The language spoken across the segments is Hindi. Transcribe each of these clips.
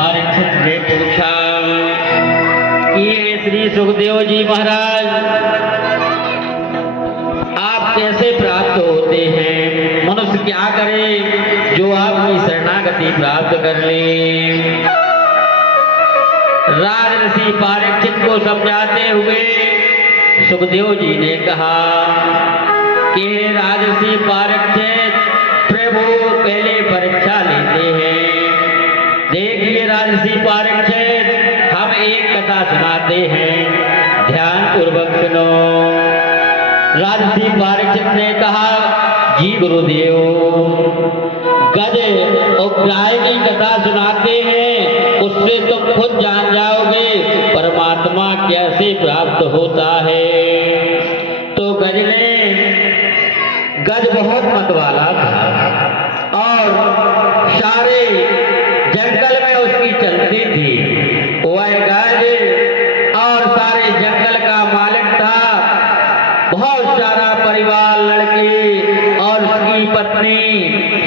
परीक्षित ने पूछा कि हे श्री सुखदेव जी महाराज, आप कैसे प्राप्त होते हैं? मनुष्य क्या करे जो आपकी शरणागति प्राप्त कर ले? राजर्षि परीक्षित को समझाते हुए सुखदेव जी ने कहा कि हे राजर्षि परीक्षित, प्रभु पहले परीक्षा लेते हैं। देखिए राजर्षि परीक्षित, हम एक कथा सुनाते हैं, ध्यान पूर्वक सुनो। राजर्षि परीक्षित ने कहा, जी गुरुदेव, गज और गाय की कथा सुनाते हैं, उससे तुम खुद जान जाओगे परमात्मा कैसे प्राप्त होता है। तो गज बहुत मत वाला था और सारे जंगल में उसकी चलती थी। वह गज और सारे जंगल का मालिक था। बहुत सारा परिवार, लड़के और उसकी पत्नी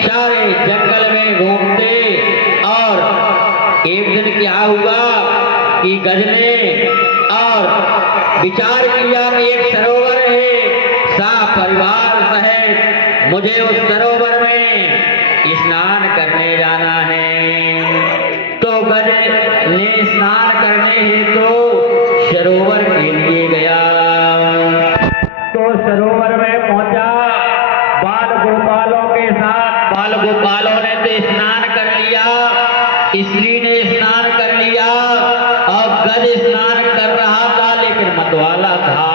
सारे जंगल में घूमते। और एक दिन क्या हुआ कि गज ने और विचार किया कि एक सरोवर है, सारा परिवार सहित मुझे उस सरोवर में स्नान करने जाना है। तो गज ने स्नान करने हेतु सरोवर के लिए गया। तो सरोवर में पहुंचा, बाल गोपालों के साथ। बाल गोपालों ने तो स्नान कर लिया, स्त्री ने स्नान कर लिया और गज स्नान कर रहा था, लेकिन मतवाला था।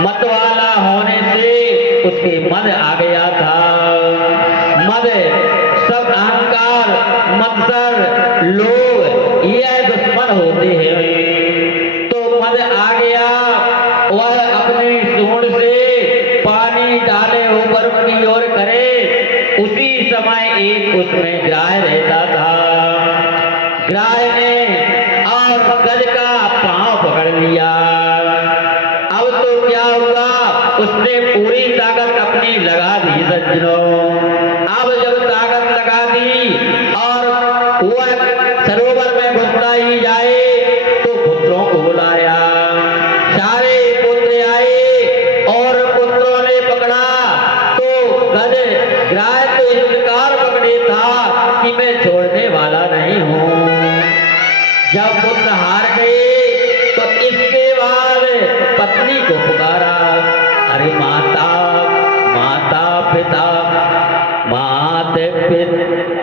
मतवाला होने से उसके मद आ गया था। मद सब अहंकार, मत्सर, लोभ, ये दुश्मन होते हैं। तो मद आ गया, वह अपनी सूंड से पानी डाले ऊपर की ओर करे। उसी समय एक उसमें ग्राह रहता था। ग्राह ने और गज का पांव पकड़ लिया। अब तो क्या हुआ, उसने पूरी ताकत अपनी लगा दी सज्जनों। अब जब ताकत लगा दी और वह सरोवर में घुसता ही जाए तो पुत्रों को बुलाया। सारे पुत्र आए और पुत्रों ने पकड़ा। तो गज ग्राह तो इस प्रकार पकड़े था कि मैं छोड़ने वाला नहीं हूँ। जब पुत्र हार गए तो इसके बाद पत्नी को पुकारा, अरे माता, माता पिता,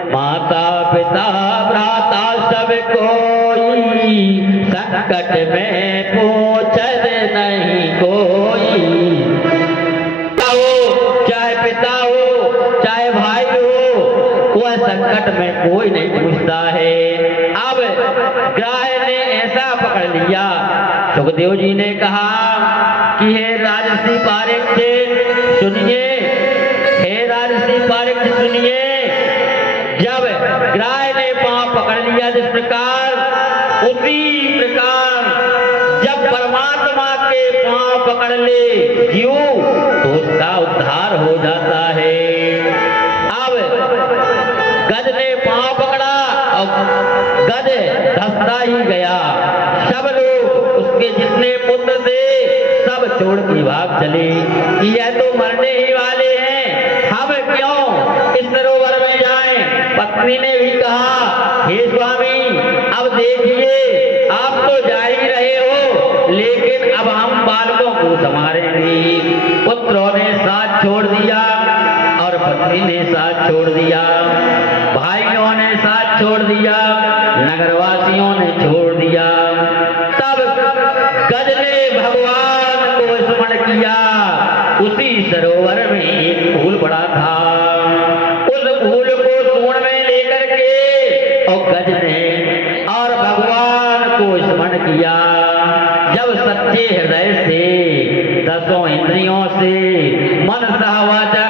माता पिता भ्राता सब कोई, संकट में पूछत नहीं कोई। चाहे पिता हो चाहे भाई हो, वह संकट में कोई नहीं पूछता है। अब ग्राह ने ऐसा पकड़ लिया। सुखदेव जी ने कहा कि हे राजर्षि परीक्षित सुनिए, हे राजर्षि परीक्षित सुनिए। जब ग्राह ने पांव पकड़ लिया जिस प्रकार, उसी प्रकार जब परमात्मा के पांव पकड़ ले जीव तो उसका उद्धार हो जाता है। अब गज ने पांव पकड़ा और गज धंसता ही गया। सब लोग उसके जितने पुत्र थे सब छोड़ के भाग चले। यह तो मरने ही वाले हैं, हम क्यों इस सरोवर में जाएं? पत्नी ने भी कहा, हे स्वामी, अब देखिए आप तो जा ही रहे हो, लेकिन अब हम बालकों को संभालेंगे। पुत्रों ने साथ छोड़ दिया और पत्नी ने साथ छोड़ दिया, भाइयों ने साथ छोड़ दिया, नगरवासियों ने छोड़ दिया। तब गज ने भगवान को स्मरण किया। उसी सरोवर में एक फूल पड़ा था। उस फूल को सूंड में लेकर के और गज ने और भगवान को स्मरण किया। जब सच्चे हृदय से, दसों इंद्रियों से, मन सह वाचा